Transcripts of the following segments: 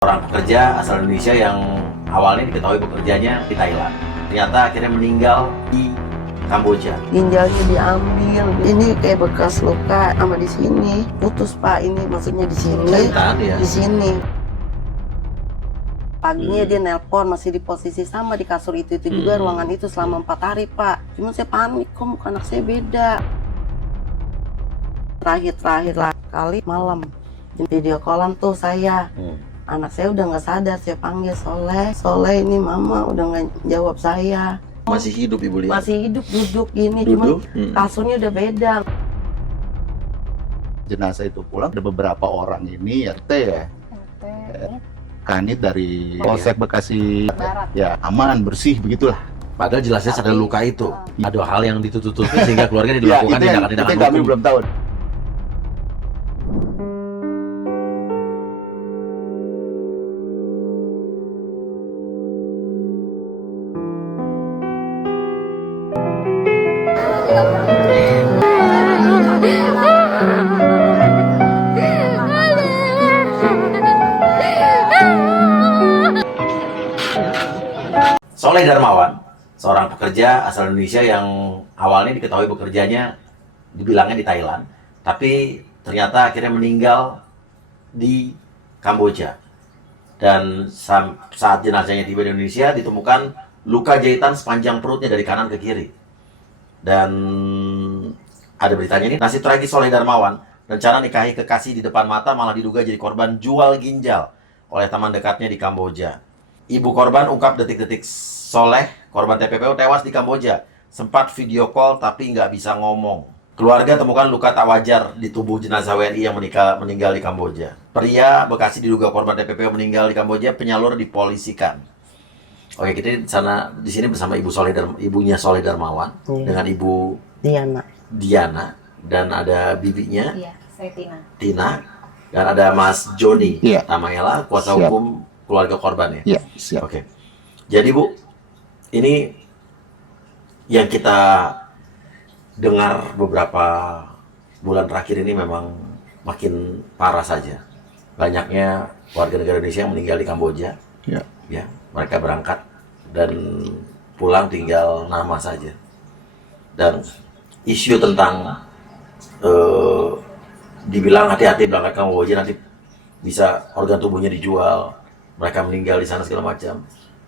Orang pekerja asal Indonesia yang awalnya diketahui bekerjanya di Thailand, ternyata akhirnya meninggal di Kamboja. Ginjalnya diambil, ini kayak bekas luka sama di sini. Putus Pak, ini maksudnya di sini, Ya. di sini. Paginya dia nelpon masih di posisi sama di kasur itu juga ruangan itu selama 4 hari Pak. Cuma saya panik, kok muka anak saya beda. Terakhir kali malam video callan tuh saya. Anak saya udah nggak sadar, saya panggil Soleh ini mama udah nggak jawab saya. Masih hidup Ibu lihat? Masih hidup, duduk gini, cuma kasurnya udah beda. Jenazah itu pulang, ada beberapa orang ini RT ya, Kanit dari Polsek Bekasi Barat. ya, aman, bersih, begitulah. Padahal jelasnya ada luka itu. Ada hal yang ditutup sehingga keluarga Ya, dilakukan itu yang tindakan kami hukum. belum tahu. Soleh Darmawan, seorang pekerja asal Indonesia yang awalnya diketahui bekerjanya dibilangnya di Thailand, tapi ternyata akhirnya meninggal di Kamboja. Dan saat jenazahnya tiba di Indonesia ditemukan luka jahitan sepanjang perutnya dari kanan ke kiri. Dan ada beritanya ini, nasib tragis Soleh Darmawan, rencana nikahi kekasih di depan mata malah diduga jadi korban jual ginjal oleh teman dekatnya di Kamboja. Ibu korban ungkap detik-detik Soleh, korban TPPO tewas di Kamboja. Sempat video call tapi nggak bisa ngomong. Keluarga temukan luka tak wajar di tubuh jenazah WNI yang meninggal di Kamboja. Pria Bekasi diduga korban TPPO meninggal di Kamboja, penyalur dipolisikan. Oke, kita di sini bersama ibunya Soleh Darmawan dengan Ibu Diana dan ada bibinya Iya, saya Tina. Tina dan ada Mas Joni Iya. Tamaela, kuasa Siap. hukum keluarga korban ya. Iya, siap. Oke. Jadi Bu, ini yang kita dengar beberapa bulan terakhir ini memang makin parah saja. Banyaknya warga negara Indonesia yang meninggal di Kamboja. Iya. Ya, mereka berangkat dan pulang tinggal nama saja. Dan isu tentang dibilang hati-hati berangkat ke Kamboja nanti bisa organ tubuhnya dijual, mereka meninggal di sana segala macam.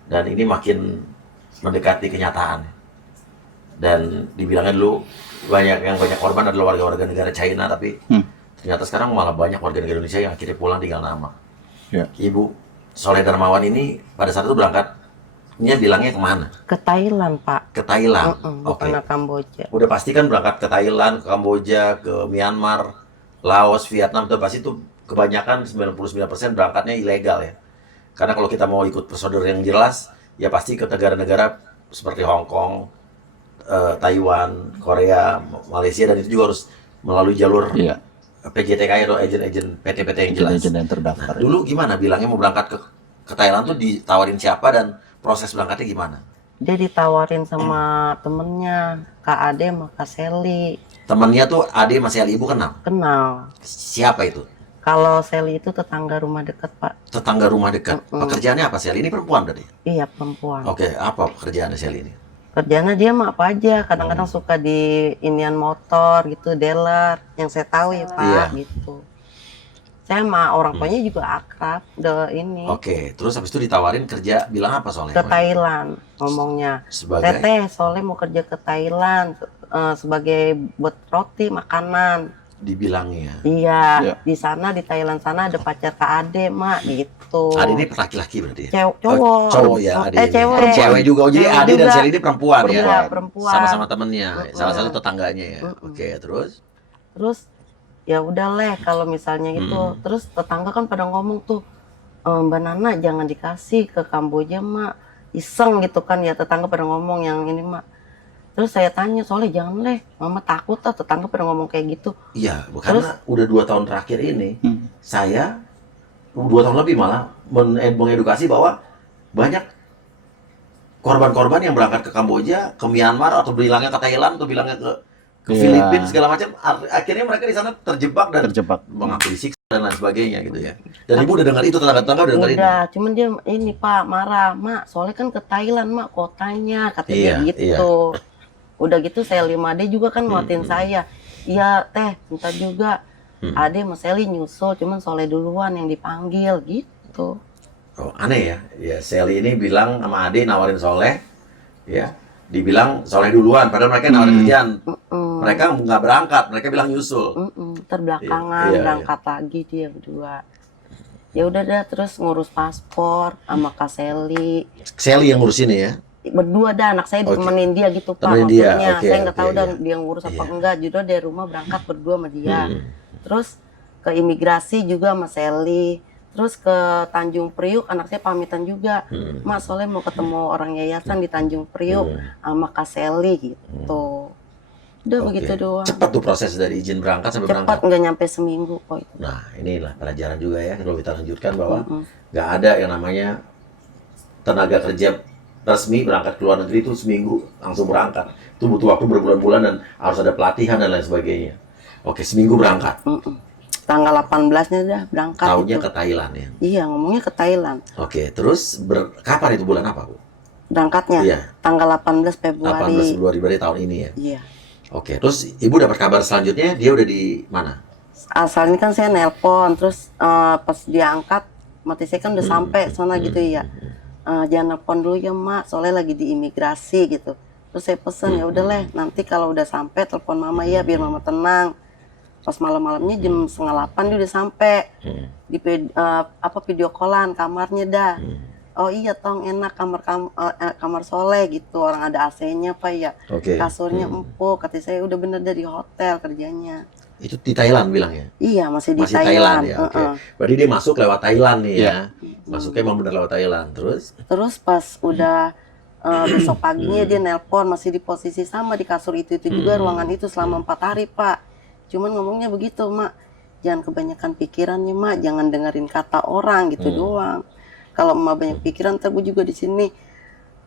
Dan ini makin mendekati kenyataan. Dan dibilangnya dulu banyak korban adalah warga negara China, tapi ternyata sekarang malah banyak warga negara Indonesia yang akhirnya pulang tinggal nama. Ya. Ibu Soleh Darmawan ini pada saat itu berangkatnya bilangnya kemana? Ke Thailand Pak. Ke Thailand. Bukan ke Kamboja. Udah pasti kan berangkat ke Thailand, ke Kamboja, ke Myanmar, Laos, Vietnam, itu pasti tuh kebanyakan 99% berangkatnya ilegal ya. Karena kalau kita mau ikut prosedur yang jelas, ya pasti ke negara-negara seperti Hong Kong, Taiwan, Korea, Malaysia, dan itu juga harus melalui jalur Iya. PJTK atau agen-agen PT-PT yang jelas. Agen yang terdaftar. Dulu gimana bilangnya mau berangkat ke Thailand tuh ditawarin siapa dan proses berangkatnya gimana? Dia ditawarin sama temennya, Kak Ade sama Kak Seli. Temennya tuh Ade Mas Ali, Ibu kenal? Kenal. Siapa itu? Kalau Seli itu tetangga rumah dekat Pak. Tetangga rumah dekat. Pekerjaannya apa Sally? Ini perempuan tadi? Iya perempuan. Oke, apa pekerjaan Sally ini? Kerjanya dia mah apa aja. Kadang-kadang suka di inian motor gitu, dealer. Yang saya tahu ya Pak Iya. gitu. Saya sama orang tuanya juga akrab. Udah ini. Oke, terus habis itu ditawarin kerja, bilang apa soalnya? Ke Thailand ngomongnya. Sebagai Teteh, Soleh mau kerja ke Thailand sebagai buat roti makanan. dibilangnya. Iya, Iya. di sana di Thailand sana ada pacar Kak Ade, Mak, gitu. Ade ini laki-laki berarti ya? Cowok. Oh, cowok ya, Ade ini. Cewek. Cewek juga. Oh, jadi Cewek Ade dan juga. Sally ini perempuan ya? Iya, perempuan. Sama-sama temennya, salah satu tetangganya ya. Oke, terus? Terus ya udah leh kalau misalnya gitu. Terus tetangga kan pada ngomong tuh, Mbak Nana jangan dikasih ke Kamboja, Mak. Iseng gitu kan ya, tetangga pada ngomong yang ini, Mak. Terus saya tanya, Soleh jangan leh, Mama takut ah, tetangga pada ngomong kayak gitu. Iya, karena udah 2 tahun terakhir ini, saya 2 tahun lebih malah mengedukasi bahwa banyak korban-korban yang berangkat ke Kamboja, ke Myanmar, atau bilangnya ke Thailand, atau bilangnya ke Iya. Filipina segala macam, akhirnya mereka di sana terjebak dan Terjebak. mengambil siksa. dan lain sebagainya gitu ya. Dan ibu udah dengar itu, tetangga-tetangga udah dengar ini. Udah, cuman dia ini Pak marah, Mak, soalnya kan ke Thailand Mak kotanya, katanya Iya, gitu. Udah gitu saya 5D juga kan nguatin saya. Iya teh, minta juga. Ade Mas Sally nyusul, cuman Soleh duluan yang dipanggil gitu. Oh, aneh ya. Ya, Sally ini bilang sama Ade nawarin Soleh, ya. Dibilang Soleh duluan, padahal mereka nawarin kerjaan. Mereka nggak berangkat, mereka bilang nyusul. Terbelakangan Iya, berangkat lagi dia berdua. Ya udah dah terus ngurus paspor sama Kak Sally. Sally yang ngurus ini ya. Berdua dah anak saya ditemenin dia gitu Pak, Temenin dia, maksudnya. oke, Saya nggak tahu oke, dah iya. dia ngurus apa Iya. enggak. Jadi dari rumah berangkat berdua sama dia. Terus ke imigrasi juga sama Sally. Terus ke Tanjung Priuk anak saya pamitan juga. Mas soalnya mau ketemu orang yayasan di Tanjung Priuk sama Kak Sally gitu. Udah Oke. begitu doang. Cepat tuh proses dari izin berangkat sampai berangkat. Cepat nggak nyampe seminggu kok itu. Nah, inilah pelajaran juga ya kalau kita lanjutkan bahwa nggak ada yang namanya tenaga kerja resmi berangkat ke luar negeri itu seminggu langsung berangkat. Itu butuh waktu berbulan-bulan dan harus ada pelatihan dan lain sebagainya. Oke, seminggu berangkat. Tanggal 18-nya udah berangkat Tahunnya itu. ke Thailand ya. Iya, ngomongnya ke Thailand. Oke, terus kapan itu bulan apa, Bu? Berangkatnya Iya. tanggal 18 Februari. 18 Februari berarti tahun ini ya. Iya. Oke, terus Ibu dapat kabar selanjutnya dia udah di mana? Asalnya kan saya nelpon, terus pas dia angkat, mati saya kan udah sampai sana gitu ya. Jangan nelpon dulu ya Mak, soalnya lagi di imigrasi gitu. Terus saya pesen ya udah leh, nanti kalau udah sampai telepon Mama ya biar Mama tenang. Pas malam-malamnya jam 7:30 dia udah sampai di video callan kamarnya dah. Oh iya tong enak kamar Soleh gitu, orang ada AC-nya Pak ya. Oke. Kasurnya empuk, kata saya udah bener dari hotel kerjanya. Itu di Thailand bilangnya. Iya masih di Masih Thailand ya. Oke. Heeh. Berarti dia masuk lewat Thailand nih Iya. ya. Masuknya emang bener lewat Thailand. Terus Terus pas udah besok paginya dia nelpon masih di posisi sama di kasur itu juga ruangan itu selama 4 hari Pak. Cuman ngomongnya begitu Mak, jangan kebanyakan pikirannya Mak, jangan dengerin kata orang gitu doang. Kalau Emak banyak pikiran, ntar gue juga di sini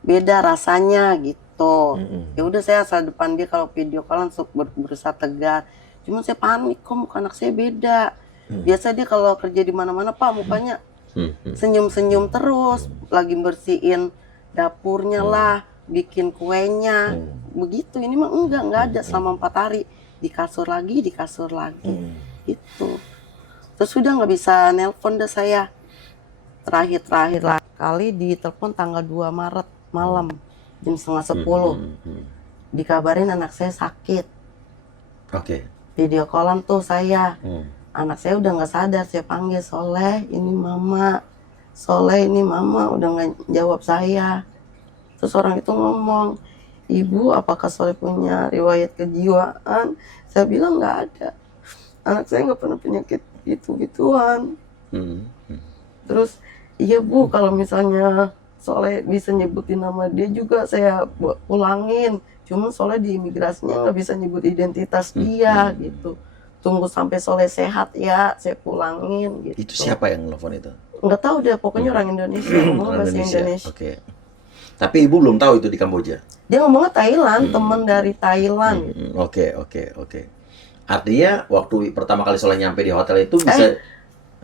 beda rasanya gitu. Ya udah saya asal depan dia kalau video callan berusaha tegar. Cuman saya panik kok muka anak saya beda. Biasa dia kalau kerja di mana-mana Pak mukanya senyum-senyum terus, lagi bersihin dapurnya lah, bikin kuenya, begitu. Ini mah enggak ada selama 4 hari di kasur lagi, itu. Terus sudah nggak bisa nelpon dah saya. Terakhir kali ditelepon tanggal 2 Maret malam jam 9:30. Dikabarin anak saya sakit. oke. Video callan tuh saya. Anak saya udah nggak sadar, saya panggil Soleh, ini Mama. Soleh, ini Mama, udah nggak jawab saya. Terus orang itu ngomong, Ibu, apakah Soleh punya riwayat kejiwaan? Saya bilang nggak ada. Anak saya nggak pernah penyakit gitu-gituan. Terus, iya Bu, kalau misalnya Soleh bisa nyebutin nama dia juga saya pulangin. Cuma Soleh di imigrasinya nggak bisa nyebut identitas dia gitu. Tunggu sampai Soleh sehat ya, saya pulangin gitu. Itu siapa yang nelfon itu? Nggak tahu deh, pokoknya orang Indonesia, ngomong Orang bahasa Indonesia. Oke. Tapi Ibu belum tahu itu di Kamboja. Dia ngomongnya Thailand, teman dari Thailand. Oke. Artinya waktu pertama kali Soleh nyampe di hotel itu bisa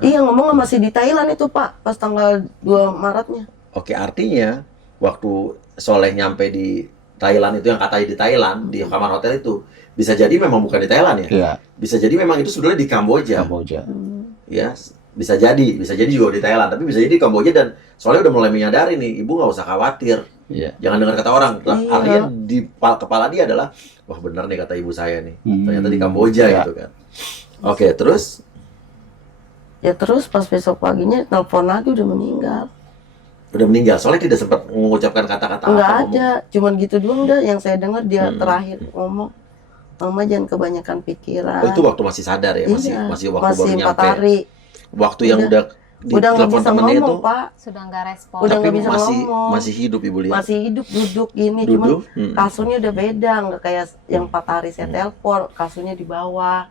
Iya ngomongnya masih di Thailand itu Pak, pas tanggal 2 Maretnya. Oke, artinya waktu Soleh nyampe di Thailand itu yang katanya di Thailand di kamar hotel itu bisa jadi memang bukan di Thailand ya. Iya. Bisa jadi memang itu sebenarnya di Kamboja. Kamboja. Ya, bisa jadi juga di Thailand, tapi bisa jadi di Kamboja dan Soleh udah mulai menyadari nih, Ibu nggak usah khawatir. Iya. Jangan dengar kata orang. Iya. Artinya di kepala dia adalah wah benar nih kata ibu saya nih. Ternyata di Kamboja Iya. gitu kan. Oke, terus Ya terus pas besok paginya telepon lagi udah meninggal. udah meninggal. Soleh tidak sempat mengucapkan kata-kata Nggak apa. ada, cuman gitu doang dah yang saya dengar dia terakhir ngomong. Mama jangan kebanyakan pikiran. Oh, itu waktu masih sadar ya, masih Iya, masih waktu baru 4 nyampe. hari. Waktu yang udah di Udah nggak telepon bisa temennya ngomong itu, Pak, Sudah nggak respon. Udah tapi nggak bisa masih ngomong. masih hidup Ibu lihat. masih hidup duduk gini, cuman Duduk. kasurnya udah beda, nggak kayak yang 4 hari saya telepon, kasurnya di bawah.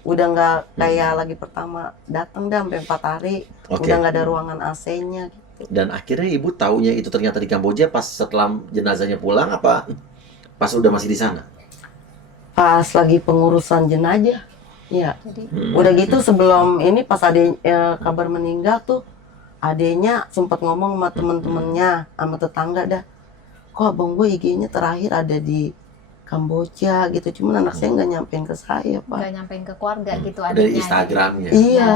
Udah nggak kayak lagi pertama datang dah sampai 4 hari, Oke. udah nggak ada ruangan AC-nya gitu. Dan akhirnya Ibu taunya itu ternyata di Kamboja pas setelah jenazahnya pulang apa pas udah masih di sana? Pas lagi pengurusan jenazah, Iya. Jadi Udah gitu sebelum ini pas kabar meninggal tuh adenya sempat ngomong sama temen-temennya, sama tetangga dah. Kok abang gue IG-nya terakhir ada di Kamboja gitu. Cuman anak saya nggak nyampein ke saya, Pak. nggak nyampein ke keluarga gitu Dari adiknya. Instagramnya. Iya. Ya,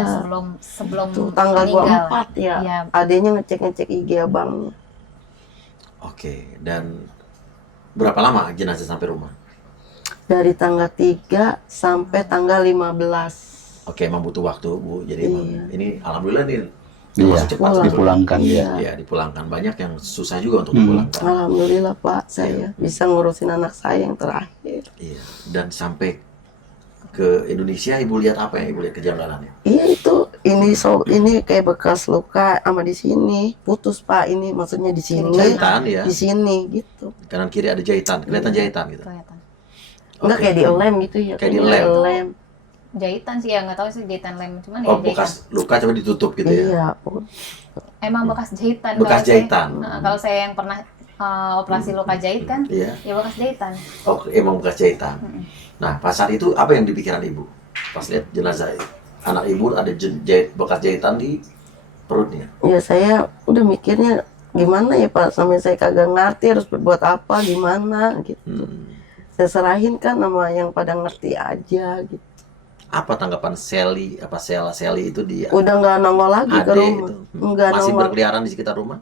sebelum Tuh tanggal meninggal. 24 ya. Iya. Adenya ngecek IG abang. Oke, dan berapa lama jenazah sampai rumah? Dari tanggal 3 sampai tanggal 15. Oke, emang butuh waktu, Bu. Jadi emang Iya. ini alhamdulillah nih Iya, termasuk cepat pulang. sebetulnya. dipulangkan Iya. ya. Ya, dipulangkan. Banyak yang susah juga untuk Hmm. dipulangkan. Alhamdulillah Pak, Iya. saya bisa ngurusin anak saya yang terakhir. Iya. Dan sampai ke Indonesia, Ibu lihat apa ya? Ibu lihat kejanggalannya? Iya itu, ini kayak bekas luka sama di sini. Putus Pak, ini maksudnya di sini. Jahitan ya. Di sini gitu. Kanan kiri ada jahitan. Kelihatan jahitan gitu. Kelihatan. Enggak Oke. kayak di lem gitu ya. Kayak di kayaknya lem. lem. Jahitan sih ya, nggak tahu sih jahitan lem, cuman ya Oh, jahitan. bekas luka coba ditutup gitu ya. Iya. Emang bekas jahitan. Bekas Kalau saya- jahitan. Kalau saya yang pernah operasi luka jahit kan, Iya. ya bekas jahitan. Oh, emang bekas jahitan. Mm-mm. Nah, pas saat itu apa yang dipikiran Ibu? Pas lihat jenazah anak Ibu ada bekas jahitan di perutnya. Ya saya udah mikirnya gimana ya Pak, sampai saya kagak ngerti harus berbuat apa, gimana gitu. Hmm. Saya serahin kan sama yang pada ngerti aja gitu. Apa tanggapan Sally, apa Sally itu di Udah nggak nongol lagi ke Ade rumah. itu? Nggak Masih nongol. berkeliaran di sekitar rumah?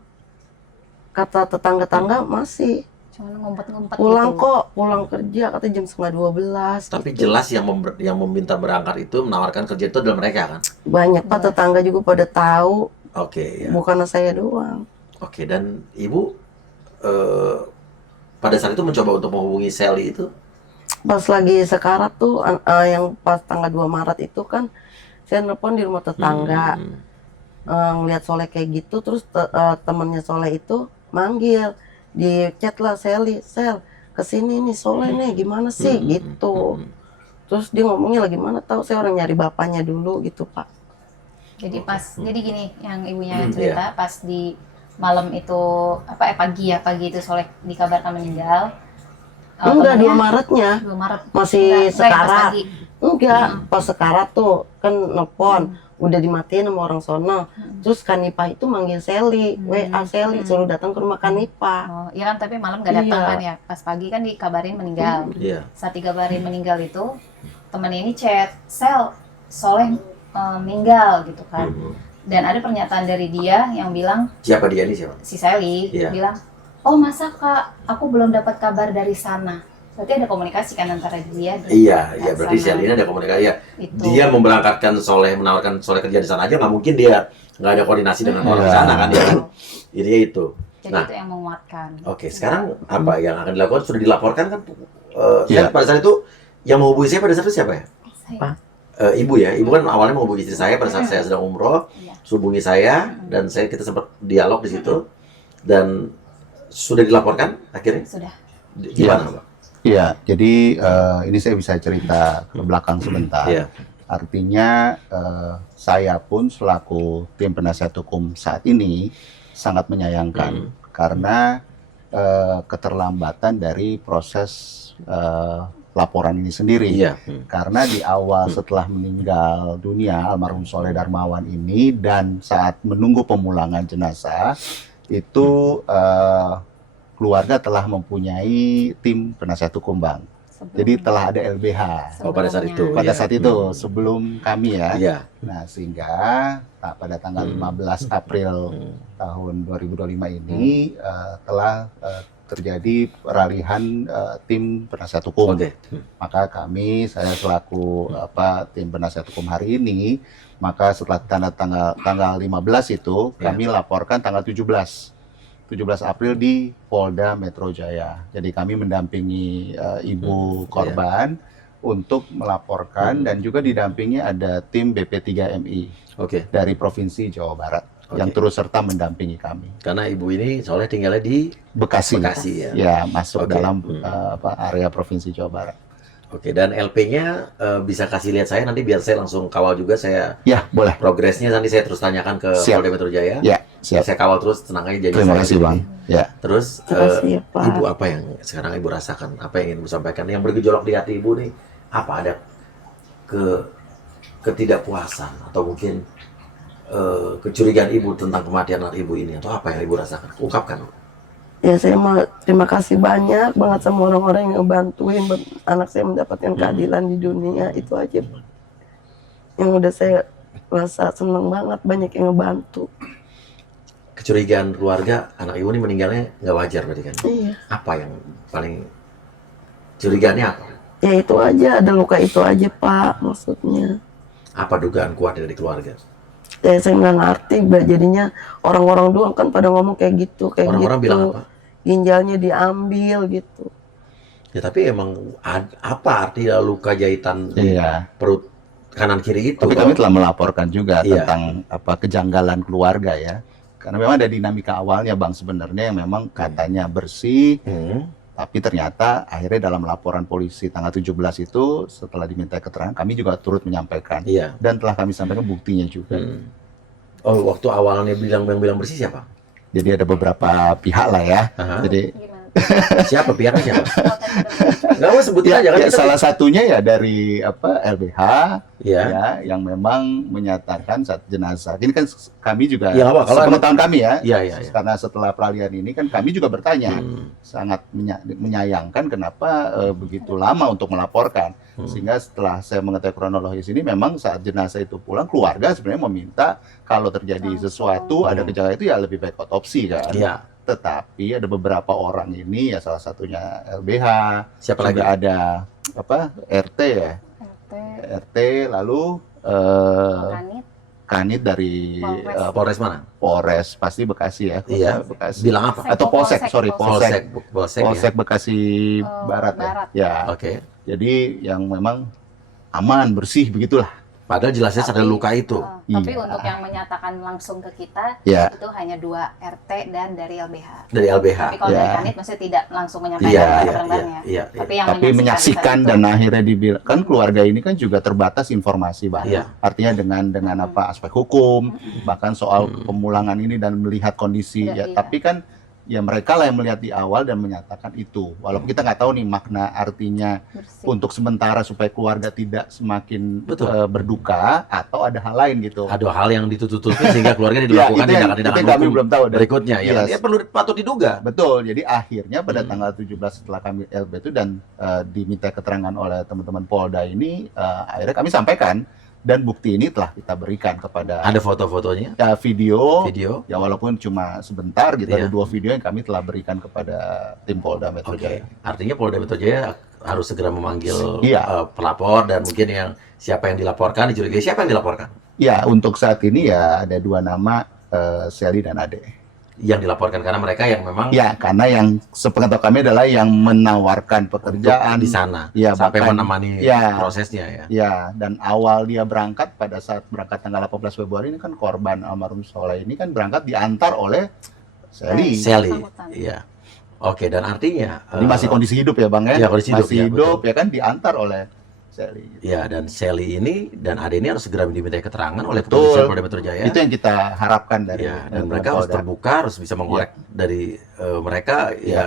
Kata tetangga-tangga masih. Cuman ngumpet-ngumpet Pulang gitu. kok, pulang kerja katanya jam 11:30. Tapi gitu. jelas yang meminta berangkat itu menawarkan kerja itu adalah mereka kan? Banyak Pak, Jelas. tetangga juga pada tahu, Oke, ya. bukan saya doang. Oke, dan Ibu pada saat itu mencoba untuk menghubungi Sally itu? Pas lagi sekarat tuh, yang pas tanggal 2 Maret itu kan, saya nelpon di rumah tetangga, ngeliat Soleh kayak gitu, terus temennya Soleh itu manggil, di chat lah Sally, Sel, kesini nih Soleh nih, gimana sih, gitu. Terus dia ngomongnya lagi mana tahu, saya orang nyari bapaknya dulu gitu Pak. Jadi jadi gini, yang ibunya Hmm, cerita pas di malam itu pagi itu Soleh dikabarkan meninggal. Enggak, 2 temennya- Maretnya, 2 Maret. masih Enggak, pas sekarat. pagi. Enggak, pas sekarat tuh kan nelpon, udah dimatiin sama orang sono. Terus Kanipah itu manggil Sally, WA Sally, suruh datang ke rumah Kanipah. Oh, iya kan, tapi malam nggak datang Iya. kan ya. Pas pagi kan dikabarin meninggal. Iya. Saat dikabarin meninggal itu, temennya ini chat, Sel, Soleh meninggal gitu kan. Dan ada pernyataan dari dia yang bilang, Siapa dia ini siapa? si Sally Iya. bilang, oh masa Kak, aku belum dapat kabar dari sana. Berarti ada komunikasi kan antara dia dan Iya, berarti sama Sally ini ada komunikasi ya. itu. Dia memberangkatkan Soleh, menawarkan Soleh kerja di sana aja, nggak mungkin dia nggak ada koordinasi dengan orang di sana kan ya kan? Intinya itu. Jadi Nah. itu yang menguatkan. Oke, sekarang apa yang akan dilakukan? Sudah dilaporkan kan? Iya. Pada saat itu yang menghubungi saya pada saat itu siapa ya? Saya- Ibu ya, ibu kan awalnya menghubungi istri saya pada saat saya sedang umroh, Iya. hubungi saya dan kita sempat dialog di situ dan sudah dilaporkan akhirnya Sudah. gimana Pak? Iya, jadi ini saya bisa cerita ke belakang sebentar. Iya. Artinya saya pun selaku tim penasihat hukum saat ini sangat menyayangkan karena keterlambatan dari proses laporan ini sendiri. Iya. Karena di awal setelah meninggal dunia almarhum Soleh Darmawan ini dan saat menunggu pemulangan jenazah itu keluarga telah mempunyai tim penasihat hukum Bang. Jadi telah ada LBH Oh, pada saat itu. Sebelumnya. pada Iya. saat itu sebelum kami ya. Iya. Nah sehingga pada tanggal 15 April tahun 2025 ini telah terjadi peralihan tim penasihat hukum. Oke. Maka saya selaku tim penasihat hukum hari ini, maka setelah tanggal 15 itu Ya. kami laporkan tanggal 17 April di Polda Metro Jaya. Jadi kami mendampingi ibu korban untuk melaporkan dan juga didampingi ada tim BP3MI Oke. dari Provinsi Jawa Barat Oke. yang terus serta mendampingi kami. Karena ibu ini soalnya tinggalnya di Bekasi. Bekasi ya. Ya, masuk Oke. dalam area Provinsi Jawa Barat. Oke, dan LP-nya bisa kasih lihat saya nanti biar saya langsung kawal juga, saya Ya, boleh. progresnya nanti saya terus tanyakan ke Siap. Polda Metro Jaya. Ya, siap. Saya kawal terus, tenang aja janji Terima saya kasih, di Bang. sini. Ya. Terus Terima kasih ya Pak. ibu apa yang sekarang ibu rasakan? Apa yang ingin ibu sampaikan? Yang bergejolak di hati ibu nih apa? Ada ketidakpuasan atau mungkin kecurigaan ibu tentang kematian anak ibu ini, atau apa yang ibu rasakan? Ungkapkan. Ya saya mau terima kasih banyak banget sama orang-orang yang ngebantuin buat anak saya mendapatkan keadilan di dunia. Itu aja yang udah saya rasa seneng banget, banyak yang ngebantu. Kecurigaan keluarga anak ibu ini meninggalnya nggak wajar berarti kan? Iya. Apa yang paling curigaannya apa? Ya itu aja, ada luka itu aja Pak, maksudnya. Apa dugaan kuat dari keluarga? Ya saya nggak ngerti, jadinya orang-orang doang kan pada ngomong kayak gitu, kayak Orang-orang gitu. bilang apa? Ginjalnya diambil gitu. Ya tapi emang apa arti luka jahitan di Iya. perut kanan kiri itu? Tapi kami telah melaporkan juga Iya. tentang kejanggalan keluarga ya. Karena memang ada dinamika awalnya Bang sebenarnya yang memang katanya bersih, tapi ternyata akhirnya dalam laporan polisi tanggal 17 itu setelah diminta keterangan kami juga turut menyampaikan Iya. dan telah kami sampaikan buktinya juga. Oh, waktu awalnya bilang bersih siapa? Jadi ada beberapa pihak lah ya. Aha. Jadi Gimana? Siapa pihaknya siapa? Oh, tadi udah- Nggak mau sebutin aja kan? ya kita- salah satunya ya dari LBH Iya. ya yang memang menyatakan saat jenazah. Ini kan kami juga Ya, apa, kalau sepengetahuan kami ya. Iya, iya, iya. Karena setelah peralihan ini kan kami juga bertanya, sangat menyayangkan kenapa begitu lama untuk melaporkan. Sehingga setelah saya mengetahui kronologis ini memang saat jenazah itu pulang keluarga sebenarnya meminta kalau terjadi sesuatu ada gejala itu ya lebih baik otopsi kan. Iya. Tetapi ada beberapa orang ini ya salah satunya LBH, Siapa lagi? juga ada RT ya, RT, RT lalu Kanit, Kanit dari Polres. Polres mana? Polres pasti Bekasi ya. Iya. Bekasi. Bilang apa? Atau Polsek, sorry, Polsek. Polsek Bekasi Barat ya. Barat. Ya. Oke. Jadi yang memang aman, bersih begitulah. Padahal jelasnya ada luka itu. Tapi Iya. untuk yang menyatakan langsung ke kita Ya. itu hanya 2 RT dan dari LBH. Dari LBH. Tapi kalau Ya. dari Kanit maksudnya tidak langsung menyampaikan Iya, kepada iya, bareng-bareng ya. iya, iya. Tapi yang Tapi menyaksikan saat dan itu. akhirnya dibilang kan keluarga ini kan juga terbatas informasi Bang. Iya. Artinya dengan apa aspek hukum, bahkan soal pemulangan ini dan melihat kondisi Iya, ya. iya. Tapi kan ya mereka lah yang melihat di awal dan menyatakan itu. Walaupun kita nggak tahu nih makna artinya Bersih. untuk sementara supaya keluarga tidak semakin Betul. berduka atau ada hal lain gitu. Ada hal yang ditutup-tutupin sehingga keluarga Ya, dilakukan itu yang tindakan-tindakan kami hukum belum tahu. Dan berikutnya. Ya, kan? Yes. Ya perlu patut diduga. Betul, jadi akhirnya pada tanggal 17 setelah kami LB itu dan diminta keterangan oleh teman-teman Polda ini, akhirnya kami sampaikan dan bukti ini telah kita berikan kepada Ada foto-fotonya, video, video. ya walaupun cuma sebentar gitu, Iya. ada 2 video yang kami telah berikan kepada tim Polda Metro Oke. Jaya. Artinya Polda Metro Jaya harus segera memanggil Iya. pelapor dan mungkin yang siapa yang dilaporkan, dicurigai siapa yang dilaporkan. Ya, untuk saat ini ya ada 2 nama, Sally dan Ade. Yang dilaporkan karena mereka yang memang Ya, karena yang sepengetahuan kami adalah yang menawarkan pekerjaan di sana Ya, sampai bahkan- menemani ya. prosesnya ya. Ya, dan awal dia berangkat pada saat berangkat tanggal 18 Februari ini kan korban almarhum Soleh ini kan berangkat diantar oleh Sally. Sally. Sambutan. Iya. Oke, dan artinya Ini masih kondisi hidup ya Bang ya? Iya, kondisi hidup, masih ya, hidup ya kan diantar oleh Sally. ya, dan Sally ini dan Ade ini harus segera dimintai keterangan oleh Betul. kepolisian Polda Metro Jaya. Itu yang kita harapkan dari Ya, dan teman-teman mereka harus Polda. terbuka, harus bisa mengorek dari mereka ya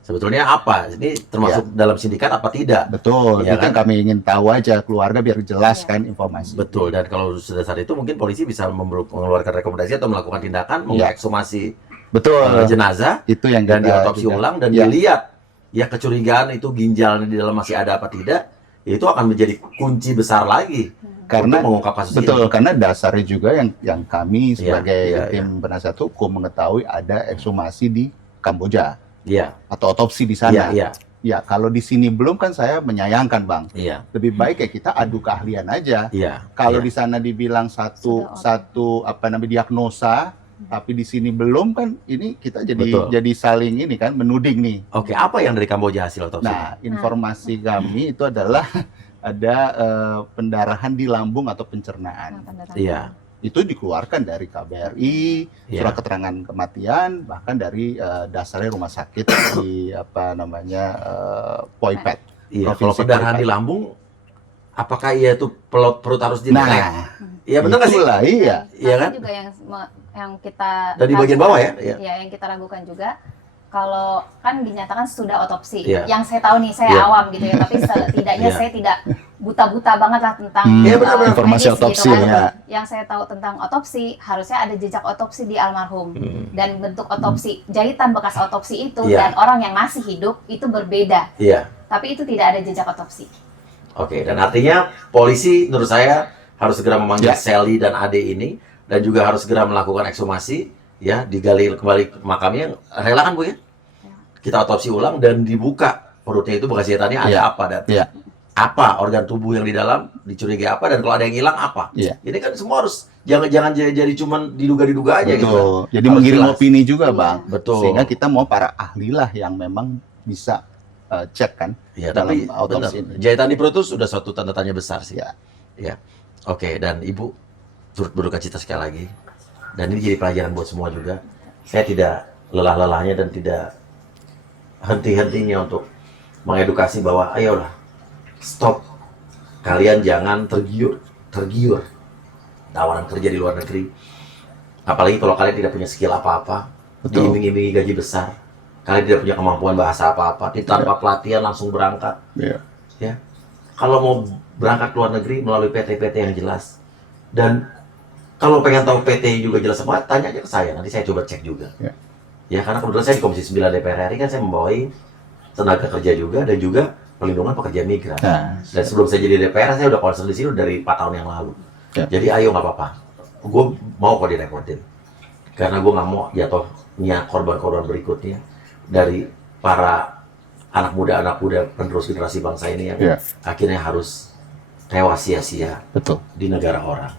sebetulnya apa? Ini termasuk dalam sindikat apa tidak? Betul, Iya itu yang kan? kami ingin tahu aja keluarga biar jelas Iya. kan informasi. Betul, dan kalau sudah saat itu mungkin polisi bisa mengeluarkan rekomendasi atau melakukan tindakan Iya. mengekshumasi Betul. jenazah Itu yang dan kita diotopsi juga- ulang dan Ya. dilihat ya kecurigaan itu ginjal di dalam masih ada apa tidak, ya itu akan menjadi kunci besar lagi Karena untuk mengungkap kasus betul, ini. karena dasarnya juga yang kami Iya, sebagai iya, tim penasihat hukum mengetahui ada ekshumasi di Kamboja Iya, atau otopsi di iya, sana. iya, Ya, kalau di sini belum kan saya menyayangkan Bang. iya, Lebih baik ya kita adu keahlian aja. iya. Kalau iya. di sana dibilang Sudah satu apa namanya diagnosa, tapi di sini belum kan ini kita Betul. jadi saling ini kan menuding nih. Oke, apa yang dari Kamboja hasil otopsi? Nah, informasi kami itu adalah ada pendarahan di lambung atau pencernaan. Iya, Itu dikeluarkan dari KBRI, iya. surat keterangan kematian, bahkan dari dasarnya rumah sakit di apa namanya Poipet. Iya, Provinsi kalau pendarahan Poipet. di lambung, apakah ia itu perut harus ditekan? Nah, Iya benar nggak sih? itulah iya. Iya kan? juga yang kita Dan di bagian bawah ya? Iya. ya yang kita ragukan juga kalau kan dinyatakan sudah otopsi. Iya. Yang saya tahu nih, saya Iya. awam gitu ya, tapi setidaknya Iya. saya tidak buta-buta banget lah tentang Iya, benar-benar. Informasi medis otopsi, gitu kan. ya. Yang saya tahu tentang otopsi, harusnya ada jejak otopsi di almarhum. Dan bentuk otopsi, jahitan bekas otopsi itu Iya. dan orang yang masih hidup itu berbeda. Iya. Tapi itu tidak ada jejak otopsi. Oke, dan artinya polisi menurut saya harus segera memanggil Ya. Sally dan Ade ini dan juga harus segera melakukan ekshumasi, ya, digali kembali ke makamnya. Rela kan Bu ya? Kita otopsi ulang dan dibuka perutnya itu bekas jahitannya ada Ya. apa dan Ya. apa organ tubuh yang di dalam dicurigai apa dan kalau ada yang hilang apa. Iya. Ini kan semua harus jangan jadi cuman diduga-diduga aja gitu. Betul. Jadi Harus mengirim jelas. opini juga, Iya. Bang. Betul. Sehingga kita mau para ahli lah yang memang bisa cek kan. Ya, dalam tapi autopsi benar. ini. Jahitan di perut itu sudah suatu tanda tanya besar sih. Ya. Ya. Oke, dan Ibu turut berduka cita sekali lagi. Dan ini jadi pelajaran buat semua juga. Saya tidak lelah-lelahnya dan tidak henti-hentinya untuk mengedukasi bahwa ayolah stop. Kalian jangan tergiur tawaran kerja di luar negeri. Apalagi kalau kalian tidak punya skill apa-apa, Betul. diiming-imingi gaji besar. Kalian tidak punya kemampuan bahasa apa-apa, tanpa pelatihan langsung berangkat. Iya. Ya, kalau mau berangkat ke luar negeri melalui PT-PT yang jelas. Dan kalau pengen tahu PT juga jelas semua, tanya aja ke saya. Nanti saya coba cek juga. Ya. Ya, karena kebetulan saya di Komisi 9 DPR RI kan saya membawai tenaga kerja juga dan juga perlindungan pekerja migran. Nah, Dan sebelum saya jadi DPR, saya udah concern di sini udah dari 4 tahun yang lalu. Ya. Jadi ayo nggak apa-apa. Gue mau kok direpotin. Karena gue nggak mau jatuhnya korban-korban berikutnya dari para anak muda penerus generasi bangsa ini yang Ya. akhirnya harus tewas sia-sia betul. di negara orang.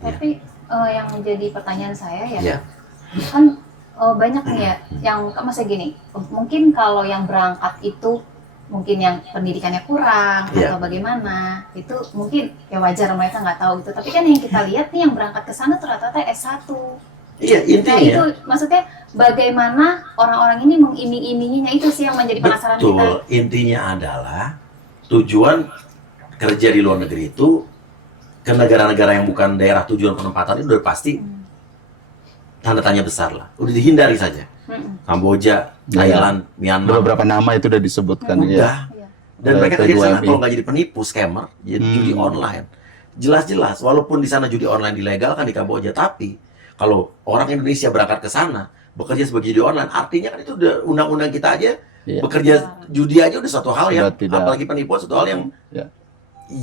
Ya. Tapi yang menjadi pertanyaan saya ya, Ya, kan banyak nih ya yang maksudnya gini, mungkin kalau yang berangkat itu mungkin yang pendidikannya kurang Iya. atau bagaimana, itu mungkin ya wajar mereka nggak tahu itu. Tapi kan yang kita lihat nih yang berangkat ke sana tuh rata-rata S1. iya Nah itu intinya maksudnya bagaimana orang-orang ini mengiming-iminginya, itu sih yang menjadi penasaran kita. betul. Intinya adalah tujuan kerja di luar negeri itu ke negara-negara yang bukan daerah tujuan penempatan itu udah pasti tanda tanya besar lah. Udah dihindari saja. Mm-mm. Kamboja, Thailand, Ada Myanmar, beberapa nama itu udah disebutkan ya. udah. Iya. Dan Oleh mereka kerja di sana P2MI. kalau nggak jadi penipu, scammer, jadi judi online. Jelas-jelas, walaupun di sana judi online dilegalkan di Kamboja, tapi kalau orang Indonesia berangkat ke sana bekerja sebagai judi online, artinya kan itu udah undang-undang kita aja Iya. bekerja judi aja udah suatu hal yang Sudah tidak- apalagi penipuan suatu hal yang Ya.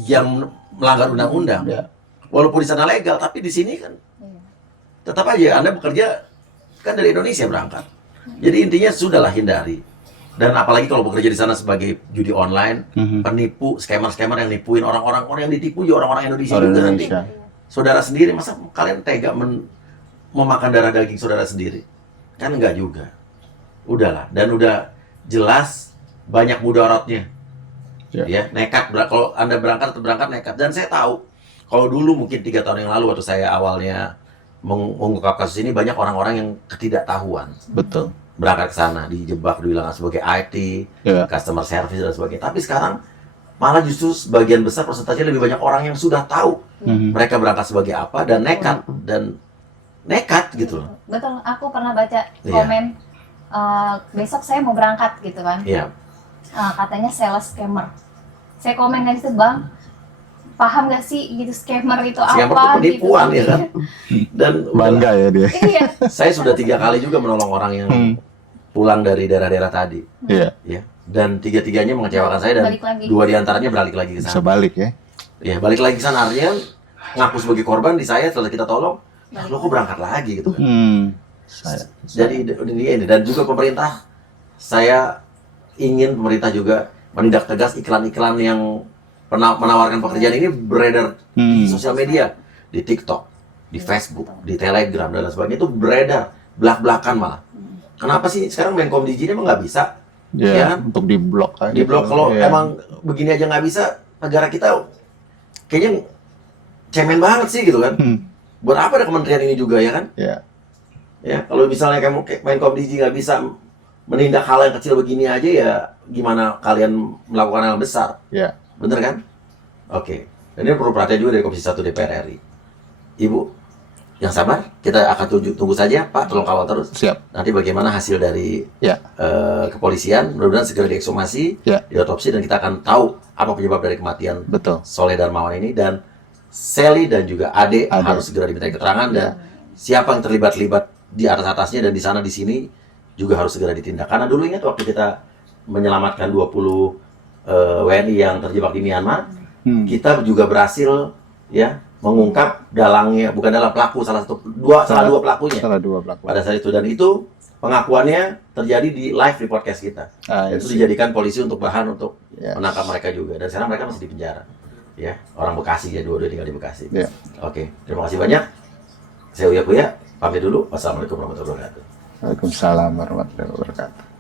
yang melanggar undang-undang. Ya. Walaupun di sana legal, tapi di sini kan Iya. tetap aja Anda bekerja kan dari Indonesia berangkat. Jadi intinya sudahlah hindari. Dan apalagi kalau bekerja di sana sebagai judi online, Mhm. penipu, scammer-scammer yang nipuin orang-orang yang ditipu juga orang-orang Indonesia Orang juga nanti. Indonesia. Saudara sendiri, masa kalian tega memakan darah daging saudara sendiri? Kan enggak juga. Udahlah, dan udah jelas banyak mudaratnya. Ya. Ya, nekat. Kalau Anda berangkat nekat. Dan saya tahu, kalau dulu mungkin 3 tahun yang lalu waktu saya awalnya mengungkap kasus ini, banyak orang-orang yang ketidaktahuan Betul. berangkat ke sana, dijebak dibilang sebagai IT, Ya. customer service dan sebagainya. Tapi sekarang malah justru sebagian besar persentasenya lebih banyak orang yang sudah tahu Mhm. mereka berangkat sebagai apa dan nekat gitu loh. Betul, aku pernah baca Iya. komen besok saya mau berangkat gitu kan. Iya, Katanya sales scammer. Saya komen kan itu, Bang, paham gak sih gitu scammer itu scammer itu apa penipuan gitu. ya kan. Dan Bangga ya dia. Iya. saya sudah 3 kali juga menolong orang yang pulang dari daerah-daerah tadi, Iya. ya. Dan 3-tiganya mengecewakan saya dan Balik lagi. 2 diantaranya balik lagi ke Bisa sana. balik ya. Ya, balik lagi ke sana artinya ngaku sebagai korban di saya setelah kita tolong, Balik lo kok berangkat lagi gitu kan. Jadi ini dan juga pemerintah, saya ingin pemerintah juga menindak tegas iklan-iklan yang menawarkan pekerjaan ini beredar di sosial media, di TikTok, di Facebook, di Telegram dan lain sebagainya itu beredar belak-belakan malah. Kenapa sih sekarang Menkom Digi emang nggak bisa? Ya, Ya. untuk diblok aja. Di blok kalau Iya. emang begini aja nggak bisa, negara kita kayaknya cemen banget sih gitu kan. Buat apa ada kementerian ini juga ya kan? Ya. Ya, kalau misalnya kamu Menkom Digi nggak bisa menindak hal yang kecil begini aja, ya gimana kalian melakukan hal besar? Ya. Bener kan? Oke. Dan ini perlu perhatian juga dari Komisi 1 DPR RI. Ibu, yang sabar, kita akan tunggu saja Pak, tolong kawal terus. Siap. Nanti bagaimana hasil dari Ya. kepolisian, mudah-mudahan segera diekshumasi, Ya. diotopsi, dan kita akan tahu apa penyebab dari kematian Betul. Soleh Darmawan ini. Dan Sally dan juga Ade Ade. harus segera diminta keterangan, dan siapa yang terlibat di atas-atasnya dan di sana di sini juga harus segera ditindak. Karena dulu ingat waktu kita menyelamatkan 20 WNI yang terjebak di Myanmar, kita juga berhasil ya mengungkap dalangnya, bukan dalam pelaku, salah dua pelakunya Salah dua pelaku. pada saat itu, dan itu pengakuannya terjadi di live di podcast kita. I Itu see. dijadikan polisi untuk bahan untuk Yes. menangkap mereka juga, dan sekarang mereka masih di penjara. Ya, orang Bekasi ya, dua-dua tinggal di Bekasi. Ya. Oke, terima kasih banyak. Saya Uya Kuya, pamit dulu. Wassalamualaikum warahmatullahi wabarakatuh. Waalaikumsalam warahmatullahi wabarakatuh.